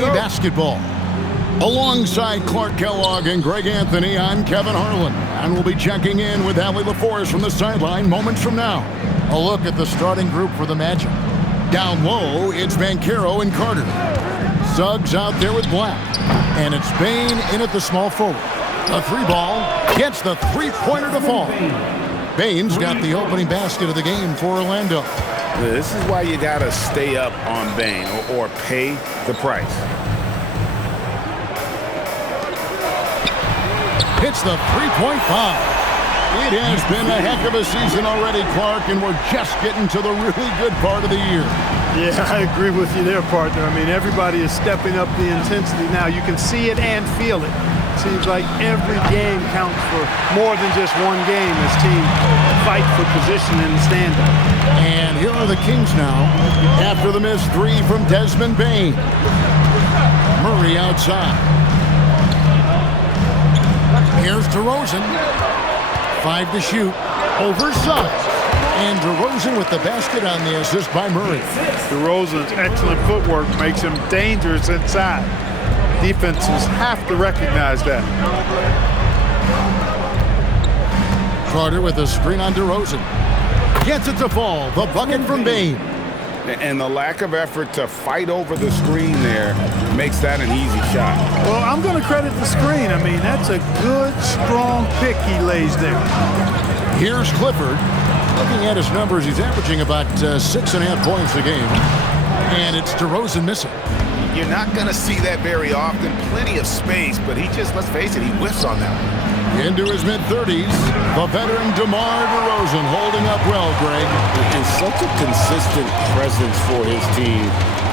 NBA basketball. Alongside Clark Kellogg and Greg Anthony, I'm Kevin Harlan, and we'll be checking in with Allie LaForce from the sideline moments from now. A look at the starting group for the Magic. Down low, it's Banchero and Carter. Suggs out there with Black, and it's Bane in at the small forward. A three ball gets the three-pointer to fall. Bane's got the opening basket of the game for Orlando. This is why you got to stay up on Bane or pay the price. Hits the three-point foul. It has been a heck of a season already, Clark, and we're just getting to the really good part of the year. Yeah, I agree with you there, partner. I mean, everybody is stepping up the intensity now. You can see it and feel it. Seems like every game counts for more than just one game as teams fight for position in the stand-up. And here are the Kings now after the missed three from Desmond Bane. Murray outside. Here's DeRozan. 5 to shoot. Over Suggs. And DeRozan with the basket on the assist by Murray. DeRozan's excellent footwork makes him dangerous inside. Defenses have to recognize that. Carter with a screen on DeRozan. Gets it to fall. The bucket from Bane. And the lack of effort to fight over the screen there makes that an easy shot. Well, I'm going to credit the screen. I mean, that's a good, strong pick he lays there. Here's Clifford. Looking at his numbers, he's averaging about 6.5 points a game. And it's DeRozan missing. You're not going to see that very often. Plenty of space, but he just, let's face it, he whiffs on that. Into his mid-30s, the veteran DeMar DeRozan holding up well, Greg. And such a consistent presence for his team.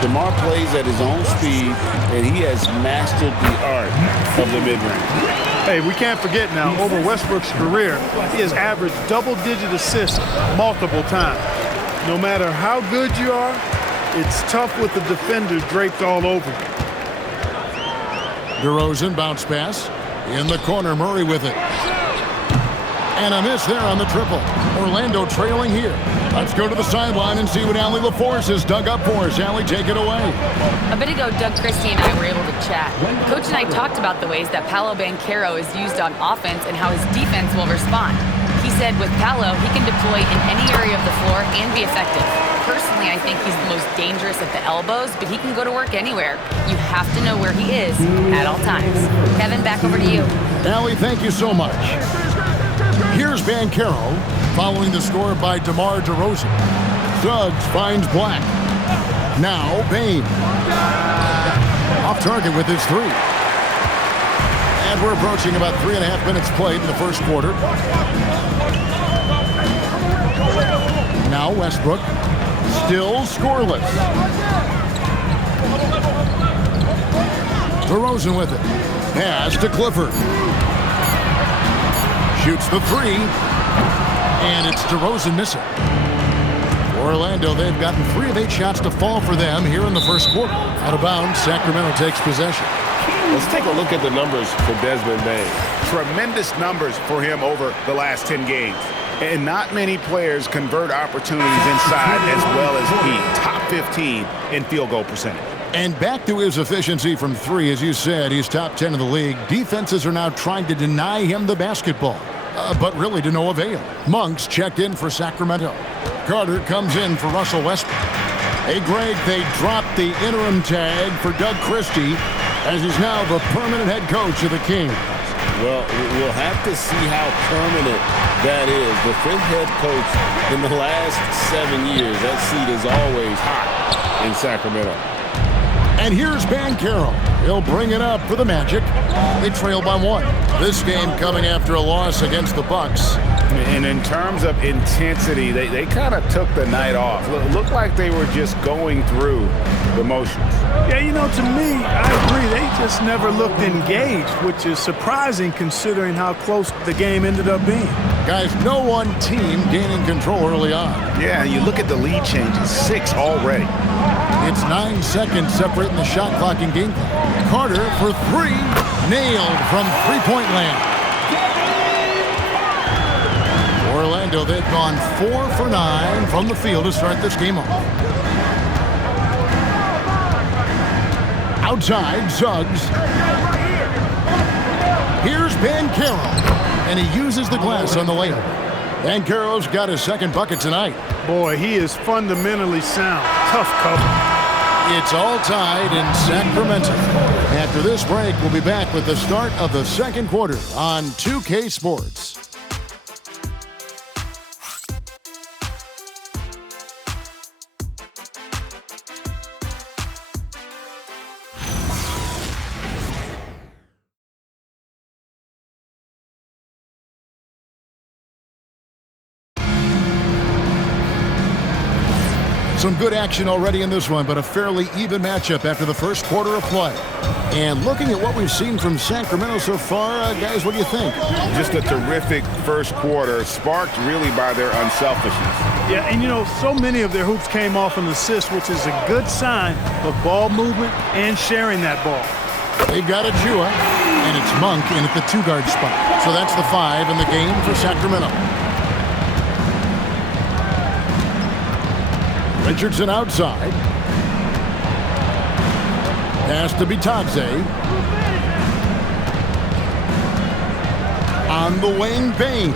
DeMar plays at his own speed, and he has mastered the art of the mid-range. Hey, we can't forget now, over Westbrook's career, he has averaged double-digit assists multiple times. No matter how good you are, it's tough with the defenders draped all over you. DeRozan bounce pass. In the corner, Murray with it. And a miss there on the triple. Orlando trailing here. Let's go to the sideline and see what Allie LaForce has dug up for us. Allie, take it away. A bit ago, Doug Christie and I were able to chat. Coach and I talked about the ways that Paolo Banchero is used on offense and how his defense will respond. He said with Paolo, he can deploy in any area of the floor and be effective. Personally, I think he's the most dangerous at the elbows, but he can go to work anywhere. You have to know where he is at all times. Kevin, back over to you. Allie, thank you so much. Here's Banchero, following the score by DeMar DeRozan. Suggs finds Black. Now Bane. Off target with his three. And we're approaching about 3.5 minutes played in the first quarter. Now Westbrook. Still scoreless. DeRozan with it. Pass to Clifford. Shoots the three. And it's DeRozan missing. For Orlando, they've gotten 3 of 8 shots to fall for them here in the first quarter. Out of bounds, Sacramento takes possession. Let's take a look at the numbers for Desmond Bane. Tremendous numbers for him over the last 10 games. And not many players convert opportunities inside as well as he. Top 15 in field goal percentage. And back to his efficiency from 3, as you said, he's top 10 in the league. Defenses are now trying to deny him the basketball, but really to no avail. Monks checked in for Sacramento. Carter comes in for Russell Westbrook. Hey, Greg, they dropped the interim tag for Doug Christie, as he's now the permanent head coach of the Kings. Well, we'll have to see how permanent that is. The 5th head coach in the last 7 years. That seat is always hot in Sacramento. And here's Banchero. He'll bring it up for the Magic. They trail by 1. This game coming after a loss against the Bucks. And in terms of intensity, they kind of took the night off. Looked like they were just going through the motions. Yeah, you know, to me, I agree. They just never looked engaged, which is surprising considering how close the game ended up being. Guys, no one team gaining control early on. Yeah, you look at the lead changes, 6 already. It's 9 seconds separating the shot clock and game clock. Carter for 3, nailed from three-point land. Orlando, they've gone 4 for 9 from the field to start this game off. Outside, Suggs. Here's Banchero, and he uses the glass on the layup. Banchero's got his second bucket tonight. Boy, he is fundamentally sound. Tough cover. It's all tied in Sacramento. After this break, we'll be back with the start of the second quarter on 2K Sports. Some good action already in this one, but a fairly even matchup after the first quarter of play. And looking at what we've seen from Sacramento so far, guys, what do you think? Just a terrific first quarter, sparked really by their unselfishness. Yeah, and you know, so many of their hoops came off an assist, which is a good sign of ball movement and sharing that ball. They've got Achua, and it's Monk in at the two-guard spot. So that's the 5 in the game for Sacramento. Richardson outside. Pass to Bitadze. On the wing, Bane.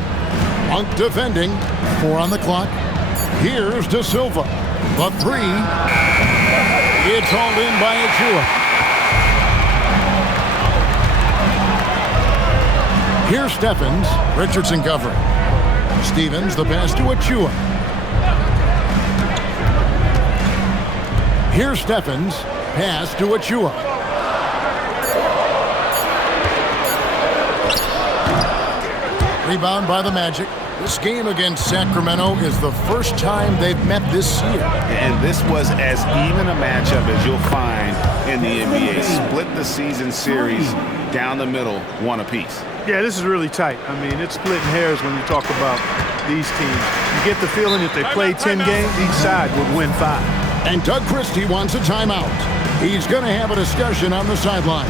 Monk defending. 4 on the clock. Here's De Silva. The 3. It's hauled in by Achua. Here's Stephens. Richardson covering. Stevens, the pass to Achua. Here's Stephens. Pass to Achua. Rebound by the Magic. This game against Sacramento is the first time they've met this year. And this was as even a matchup as you'll find in the NBA. Split the season series down the middle, one apiece. Yeah, this is really tight. I mean, it's splitting hairs when you talk about these teams. You get the feeling if they played 10 games, each side would win 5. And Doug Christie wants a timeout. He's going to have a discussion on the sideline.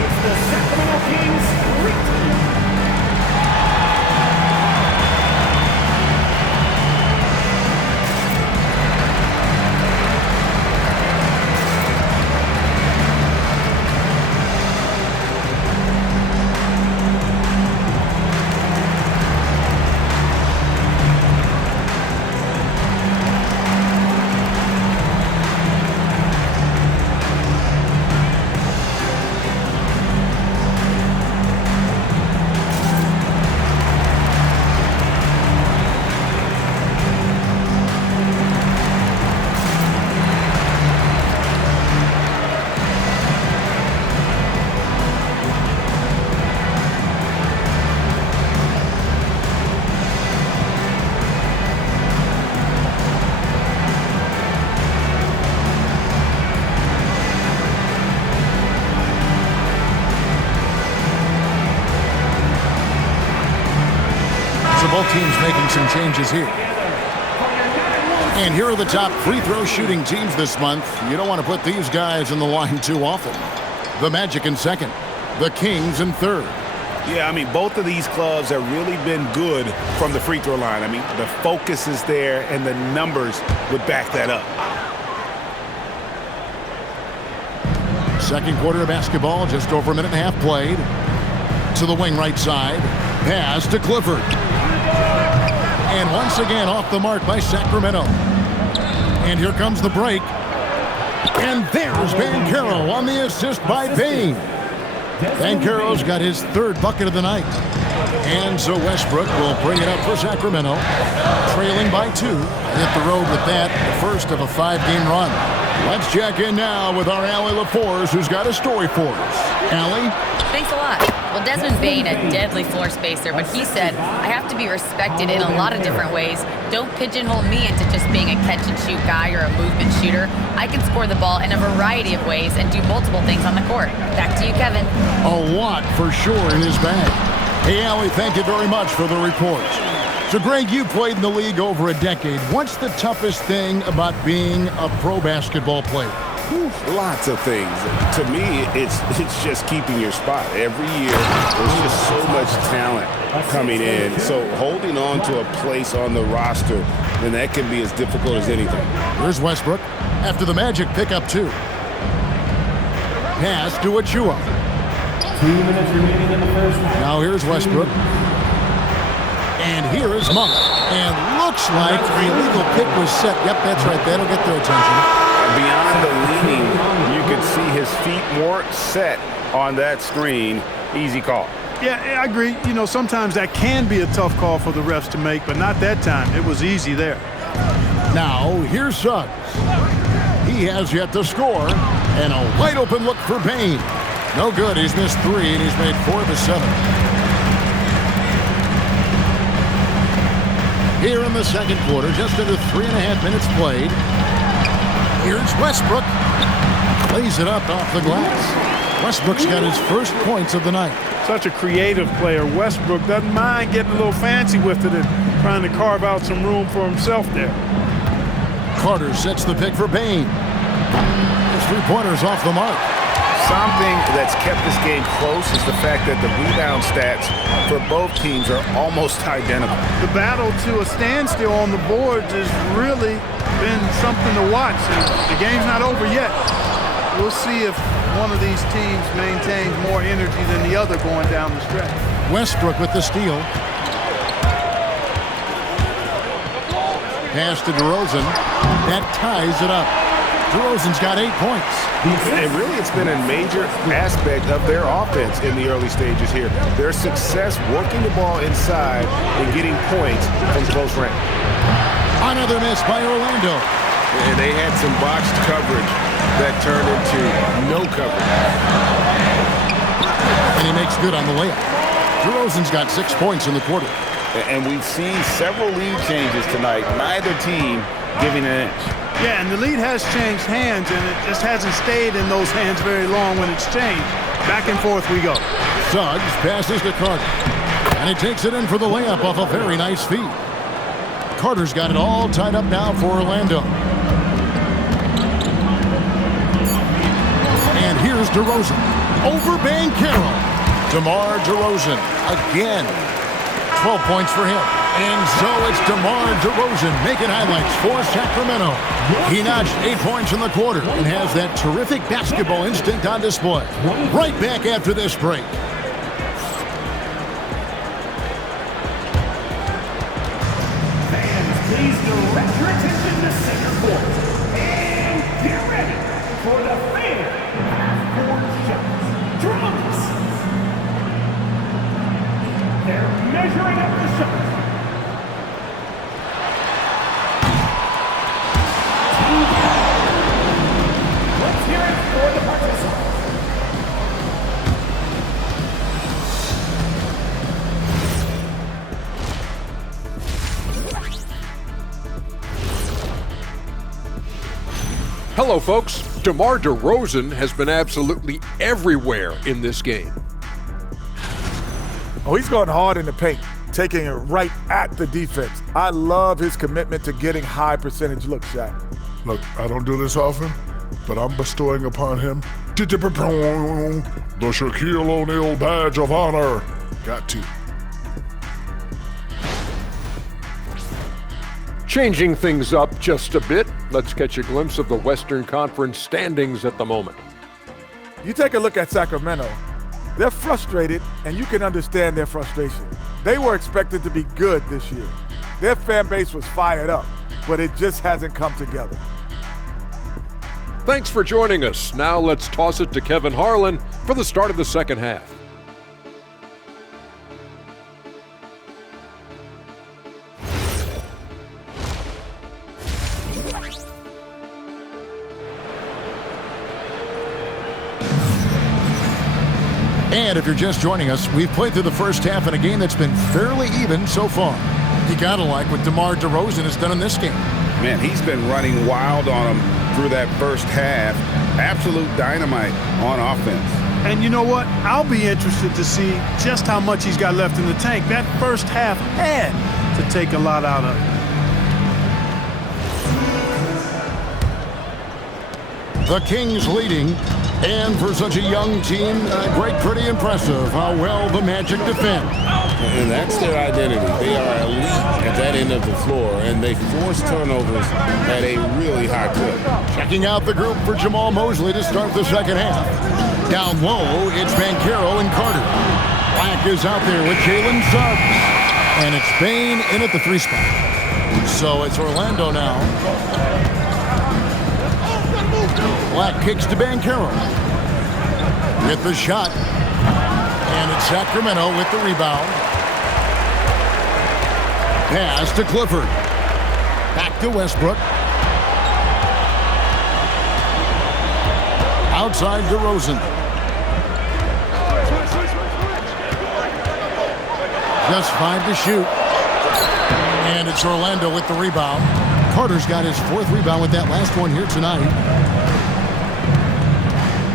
It's the Sacramento Kings retreat. Both teams making some changes here. And here are the top free throw shooting teams this month. You don't want to put these guys in the line too often. The Magic in second. The Kings in third. Yeah, I mean, both of these clubs have really been good from the free throw line. I mean, the focus is there, and the numbers would back that up. Second quarter of basketball, just over a minute and a half played. To the wing right side. Pass to Clifford. And once again off the mark by Sacramento. And here comes the break. And there's Banchero on the assist by Bane. Banchero's got his third bucket of the night. And so Westbrook will bring it up for Sacramento. Trailing by 2. Hit the road with that, the first of a 5-game run. Let's check in now with our Allie LaForce, who's got a story for us. Allie? Thanks a lot. Well, Desmond Bane, a deadly floor spacer, but he said, I have to be respected in a lot of different ways. Don't pigeonhole me into just being a catch-and-shoot guy or a movement shooter. I can score the ball in a variety of ways and do multiple things on the court. Back to you, Kevin. A lot for sure in his bag. Hey, Allie, thank you very much for the report. So, Greg, you played in the league over a decade. What's the toughest thing about being a pro basketball player? Lots of things. To me, it's just keeping your spot. Every year, there's just so much talent coming in. So holding on to a place on the roster, then that can be as difficult as anything. Here's Westbrook after the Magic pick up 2. Pass to Achiuwa. 2 minutes remaining in the first half. Now here's Westbrook. And here is Monk. And looks like the illegal pick was set. Yep, that's right. That'll get their attention. Beyond the leaning, you can see his feet weren't set on that screen. Easy call. Yeah, I agree. You know, sometimes that can be a tough call for the refs to make, but not that time. It was easy there. Now, here's Suggs. He has yet to score. And a wide open look for Payne. No good. He's missed 3, and he's made 4 of his 7. Here in the second quarter, just under 3.5 minutes played. Here's Westbrook. Plays it up off the glass. Westbrook's got his first points of the night. Such a creative player. Westbrook doesn't mind getting a little fancy with it and trying to carve out some room for himself there. Carter sets the pick for Payne. His 3-pointers off the mark. Something that's kept this game close is the fact that the rebound stats for both teams are almost identical. The battle to a standstill on the boards has really been something to watch. And the game's not over yet. We'll see if one of these teams maintains more energy than the other going down the stretch. Westbrook with the steal. Pass to DeRozan. That ties it up. DeRozan's got 8 points. And really, it's been a major aspect of their offense in the early stages here. Their success working the ball inside and getting points from close range. Another miss by Orlando. And they had some boxed coverage that turned into no coverage. And he makes good on the layup. DeRozan's got 6 points in the quarter. And we've seen several lead changes tonight. Neither team giving an inch. Yeah, and the lead has changed hands, and it just hasn't stayed in those hands very long when it's changed. Back and forth we go. Suggs passes to Carter. And he takes it in for the layup off a very nice feed. Carter's got it all tied up now for Orlando. And here's DeRozan. Over Banchero. DeMar DeRozan again. 12 points for him. And so it's DeMar DeRozan making highlights for Sacramento. He notched 8 points in the quarter and has that terrific basketball instinct on display. Right back after this break. Fans, please direct your attention to center court. And get ready for the fair half-court shots. Drums. They're measuring up the shots. Let's hear it for the participants. Hello, folks. DeMar DeRozan has been absolutely everywhere in this game. Oh, he's going hard in the paint, taking it right at the defense. I love his commitment to getting high percentage looks, Shaq. Look, I don't do this often, but I'm bestowing upon him the Shaquille O'Neal badge of honor. Got to. Changing things up just a bit, let's catch a glimpse of the Western Conference standings at the moment. You take a look at Sacramento. They're frustrated, and you can understand their frustration. They were expected to be good this year. Their fan base was fired up, but it just hasn't come together. Thanks for joining us. Now let's toss it to Kevin Harlan for the start of the second half. And if you're just joining us, we've played through the first half in a game that's been fairly even so far. You gotta like what DeMar DeRozan has done in this game. Man, he's been running wild on him through that first half. Absolute dynamite on offense. And you know what? I'll be interested to see just how much he's got left in the tank. That first half had to take a lot out of it. The Kings leading. And for such a young team, Greg, pretty impressive how well the Magic defend. And that's their identity. They are elite at that end of the floor, and they force turnovers at a really high clip. Checking out the group for Jamal Mosley to start the second half. Down low, it's Banchero and Carter. Black is out there with Jalen Suggs. And it's Bane in at the 3 spot. So it's Orlando now. Black kicks to Banchero. With the shot. And it's Sacramento with the rebound. Pass to Clifford. Back to Westbrook. Outside DeRozan. Just 5 to shoot. And it's Orlando with the rebound. Carter's got his 4th rebound with that last one here tonight.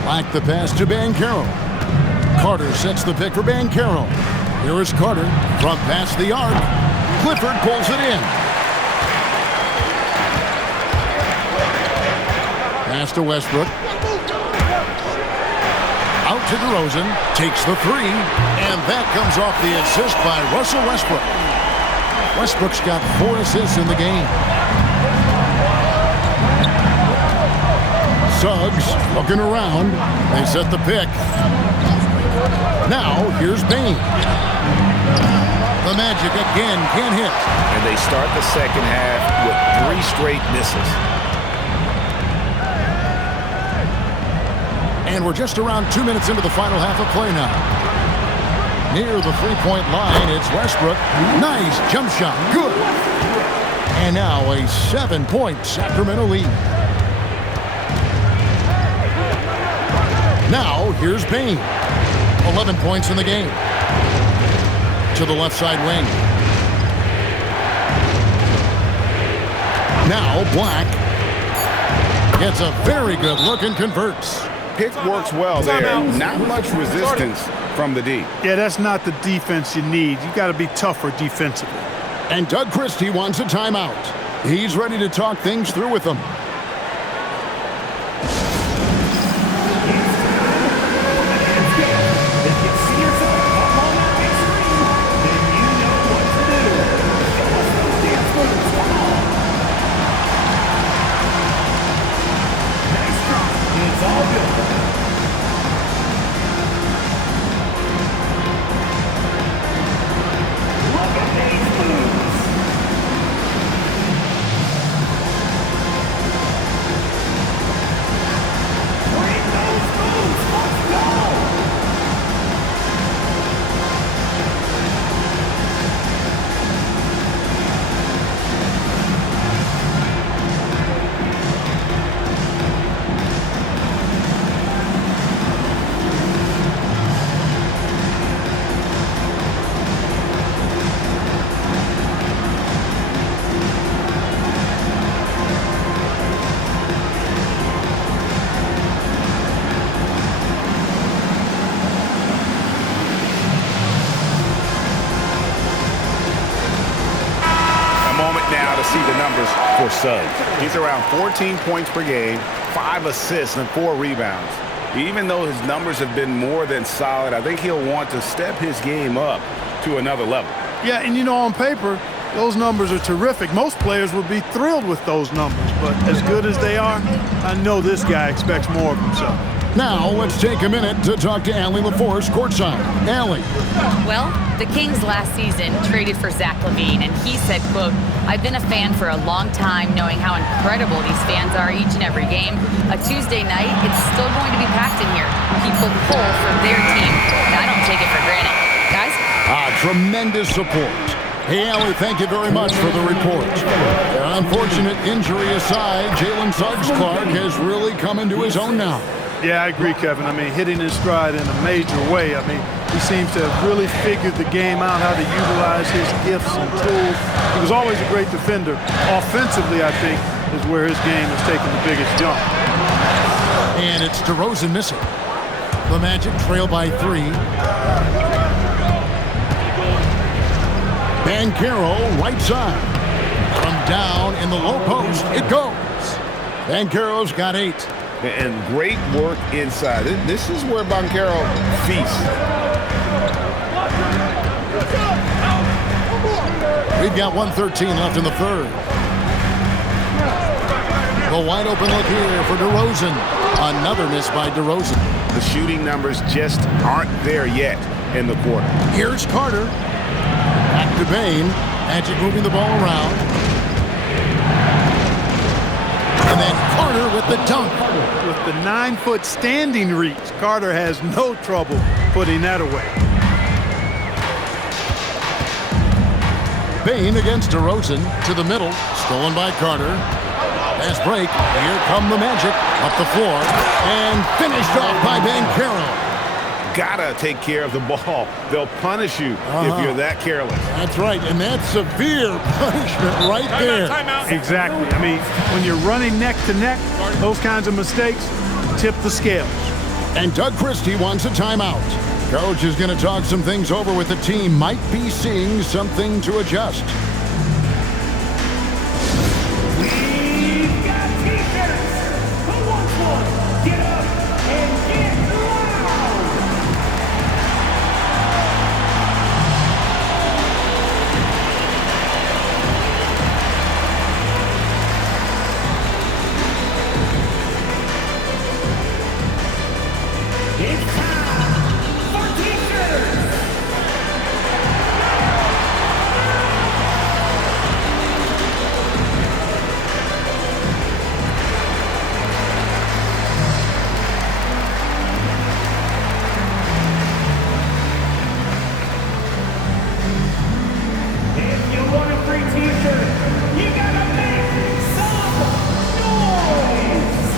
Black the pass to Banchero. Carter sets the pick for Banchero. Here is Carter from past the arc. Clifford pulls it in. Pass to Westbrook. Out to DeRozan. Takes the 3. And that comes off the assist by Russell Westbrook. Westbrook's got 4 assists in the game. Suggs looking around. They set the pick. Now, here's Bane. The Magic again can't hit. And they start the second half with 3 straight misses. And we're just around 2 minutes into the final half of play now. Near the 3-point line, it's Westbrook. Nice jump shot. Good. And now a 7-point Sacramento lead. Now, here's Bane. 11 points in the game. To the left side wing. Now, Black gets a very good look and converts. Pick works well there. Not much resistance from the D. Yeah, that's not the defense you need. You got to be tougher defensively. And Doug Christie wants a timeout. He's ready to talk things through with them. See the numbers for Suggs. He's around 14 points per game, 5 assists, and 4 rebounds. Even though his numbers have been more than solid, I think he'll want to step his game up to another level. Yeah, and you know, on paper, those numbers are terrific. Most players would be thrilled with those numbers, but as good as they are, I know this guy expects more of himself. Now, let's take a minute to talk to Allie LaForce courtside. Allie. Well, the Kings last season traded for Zach LaVine, and he said, quote, "I've been a fan for a long time, knowing how incredible these fans are each and every game. A Tuesday night, it's still going to be packed in here. People pull for their team, and I don't take it for granted." Guys? Tremendous support. Hey, Allie, thank you very much for the report. An unfortunate injury aside, Jalen Suggs-Clark has really come into his own now. Yeah, I agree, Kevin. I mean, hitting his stride in a major way. I mean, he seems to have really figured the game out, how to utilize his gifts and tools. He was always a great defender. Offensively, I think, is where his game has taken the biggest jump. And it's DeRozan missing. The Magic trail by 3. Banchero, right side. From down in the low post, it goes. Banchero's got 8. and great work inside. This is where Banchero feasts. We've got 1:13 left in the third. The wide open look here for DeRozan. Another miss by DeRozan. The shooting numbers just aren't there yet in the quarter. Here's Carter. Back to Bane. Magic moving the ball around. And then Carter with the dunk. With the 9-foot standing reach, Carter has no trouble putting that away. Bane against DeRozan to the middle. Stolen by Carter. Pass break. Here come the Magic. Up the floor. And finished off by Banchero. Gotta take care of the ball. They'll punish you if you're that careless. That's right, and that's severe punishment right there. Exactly. I mean, when you're running neck to neck, those kinds of mistakes tip the scales. And Doug Christie wants a timeout. Coach is going to talk some things over with the team. Might be seeing something to adjust. We've got defense. Who wants one? Get up and get loud. It's time for t-shirts. If you want a free t-shirt, you gotta make some noise.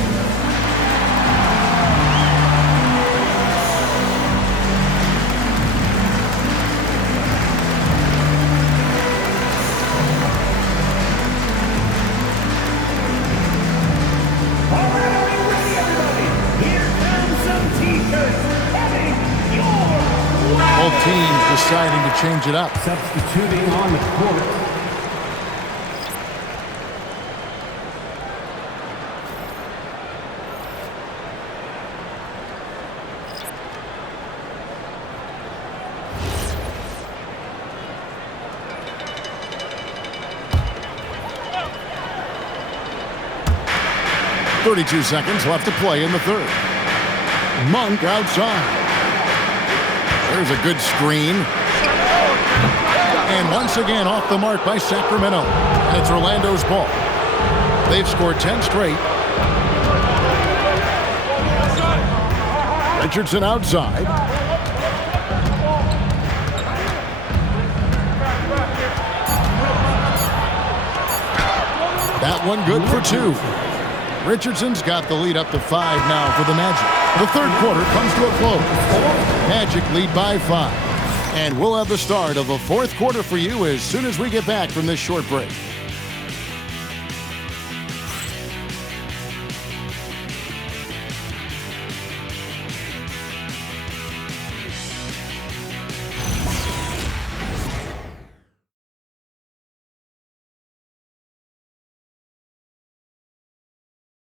All right, are you ready, everybody? Here comes some t-shirts having your way. Both teams deciding to change it up. Substituting on the court. .32 seconds left to play in the third. Monk outside. There's a good screen. And once again off the mark by Sacramento. And it's Orlando's ball. They've scored 10 straight. Richardson outside. That one good for two. Richardson's got the lead up to 5 now for the Magic. The third quarter comes to a close. Magic lead by 5. And we'll have the start of the fourth quarter for you as soon as we get back from this short break.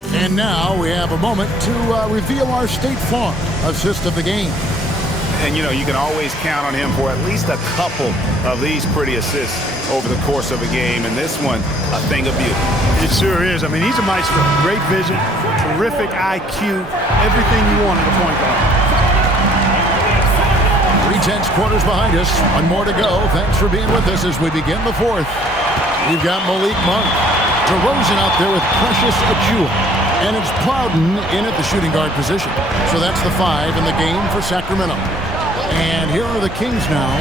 And now we have a moment to reveal our State Farm assist of the game. And, you know, you can always count on him for at least a couple of these pretty assists over the course of a game. And this one, a thing of beauty. It sure is. I mean, he's a maestro. Great vision, terrific IQ, everything you want in a point guard. 3 quarters behind us. One more to go. Thanks for being with us as we begin the fourth. We've got Malik Monk. DeRozan out there with Precious Achiuwa. And it's Plowden in at the shooting guard position. So that's the 5 in the game for Sacramento. And here are the Kings now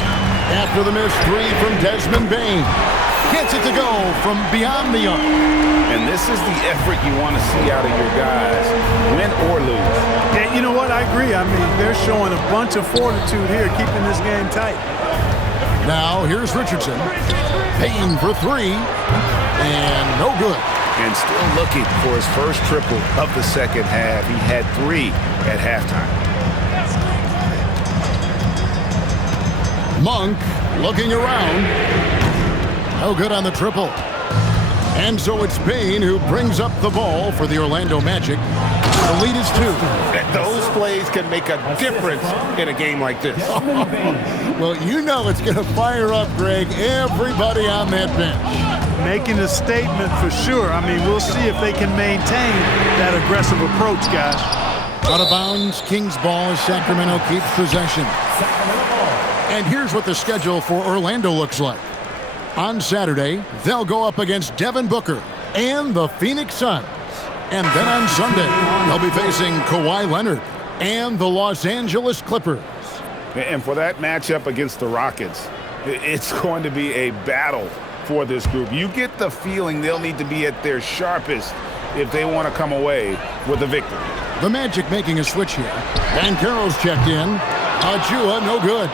after the missed 3 from Desmond Bane. Gets it to go from beyond the arc. And this is the effort you want to see out of your guys, win or lose. Yeah, you know what? I agree. I mean, they're showing a bunch of fortitude here, keeping this game tight. Now here's Richardson. Payne for 3. And no good. And still looking for his first triple of the second half. He had 3 at halftime. Monk looking around. No good on the triple. And so it's Bane who brings up the ball for the Orlando Magic. The lead is 2. Those plays can make a difference in a game like this. Well, you know it's going to fire up, Greg, everybody on that bench. Making a statement for sure. I mean, we'll see if they can maintain that aggressive approach, guys. Out of bounds, Kings ball as Sacramento keeps possession. And here's what the schedule for Orlando looks like. On Saturday, they'll go up against Devin Booker and the Phoenix Suns. And then on Sunday, they'll be facing Kawhi Leonard and the Los Angeles Clippers. And for that matchup against the Rockets, it's going to be a battle for this group. You get the feeling they'll need to be at their sharpest if they want to come away with a victory. The Magic making a switch here. Banchero's checked in. Achua, no good.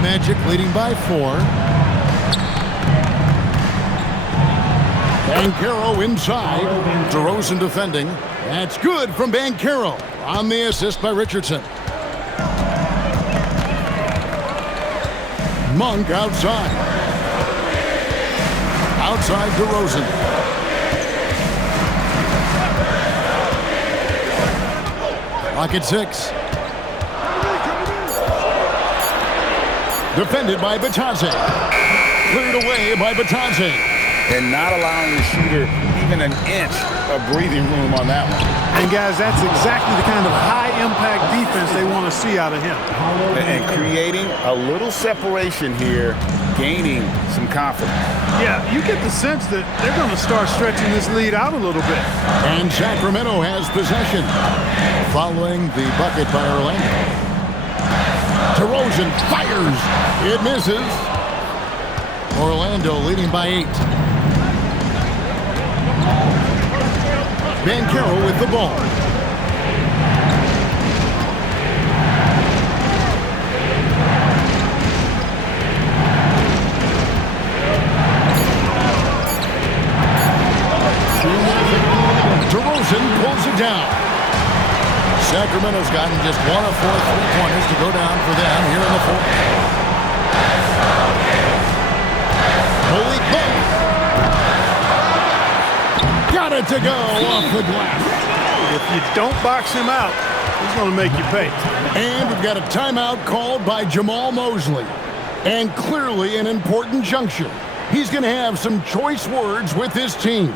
Magic leading by 4. Banchero inside. DeRozan defending. That's good from Banchero on the assist by Richardson. Monk outside. Outside DeRozan. Rocket 6. Defended by Batadze. Cleared away by Batadze. And not allowing the shooter even an inch of breathing room on that one. And, guys, that's exactly the kind of high-impact defense they want to see out of him. And creating a little separation here, gaining some confidence. Yeah, you get the sense that they're going to start stretching this lead out a little bit. And Sacramento has possession following the bucket by Orlando. DeRozan fires. It misses. Orlando leading by 8. Banchero with the ball. DeRozan pulls it down. Sacramento's gotten just 1 of 4 3-pointers to go down for them here in the 4th. Malik Monk. Got it to go off the glass. If you don't box him out, he's going to make you pay. And we've got a timeout called by Jamal Mosley. And clearly an important juncture. He's going to have some choice words with his team.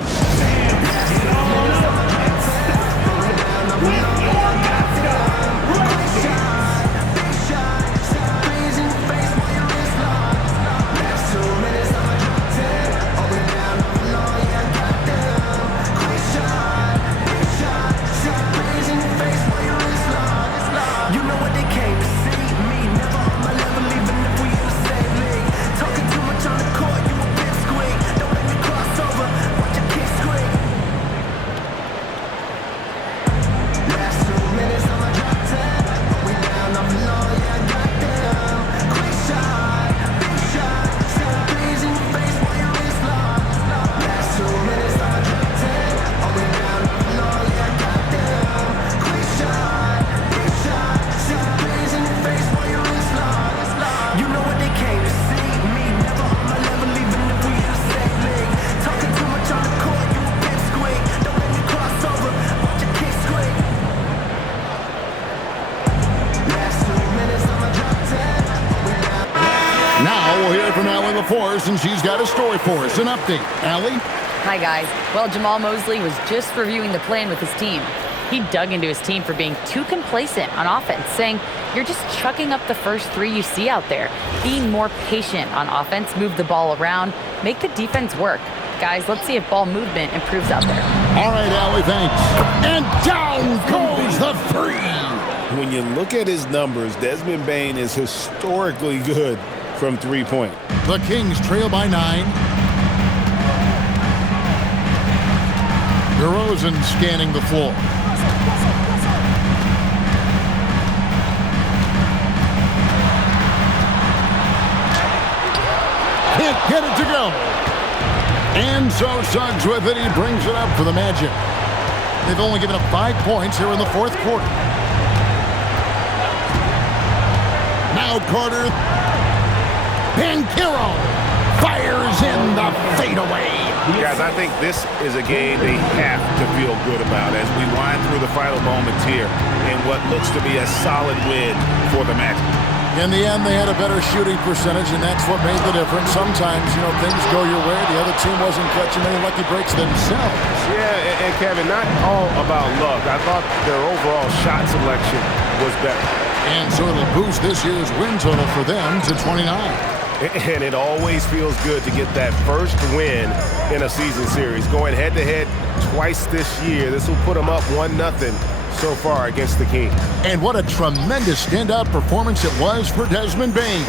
And she's got a story for us, an update. Allie? Hi, guys. Well, Jamal Mosley was just reviewing the plan with his team. He dug into his team for being too complacent on offense, saying, you're just chucking up the first 3 you see out there. Being more patient on offense, move the ball around, make the defense work. Guys, let's see if ball movement improves out there. All right, Allie, thanks. And down goes the 3. When you look at his numbers, Desmond Bane is historically good from 3-point. The Kings trail by 9. DeRozan scanning the floor. Can't get it to go. And so Suggs with it. He brings it up for the Magic. They've only given up 5 points here in the 4th quarter. Now Carter. Banchero Fires in the fadeaway. Guys, I think this is a game they have to feel good about as we wind through the final moments here in what looks to be a solid win for the Magic. In the end, they had a better shooting percentage, and that's what made the difference. Sometimes, things go your way. The other team wasn't catching any lucky breaks themselves. Yeah, and Kevin, not all about luck. I thought their overall shot selection was better. And so it'll boost this year's win total for them to 29. And it always feels good to get that first win in a season series. Going head-to-head twice this year, this will put them up 1-0 so far against the Kings. And what a tremendous standout performance it was for Desmond Bane.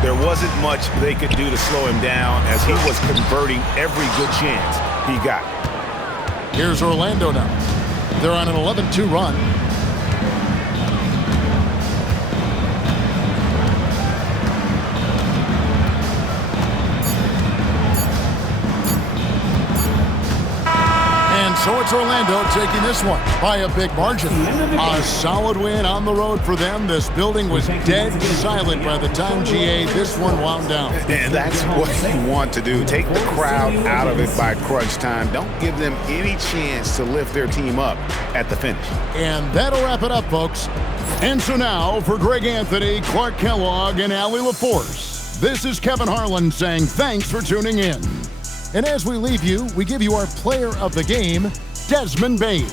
There wasn't much they could do to slow him down as he was converting every good chance he got. Here's Orlando now. They're on an 11-2 run. So it's Orlando taking this one by a big margin. A solid win on the road for them. This building was dead silent by the time, GA, this one wound down. And that's what you want to do. Take the crowd out of it by crunch time. Don't give them any chance to lift their team up at the finish. And that'll wrap it up, folks. And so now for Greg Anthony, Clark Kellogg, and Allie LaForce, this is Kevin Harlan saying thanks for tuning in. And as we leave you, we give you our player of the game, Desmond Bane.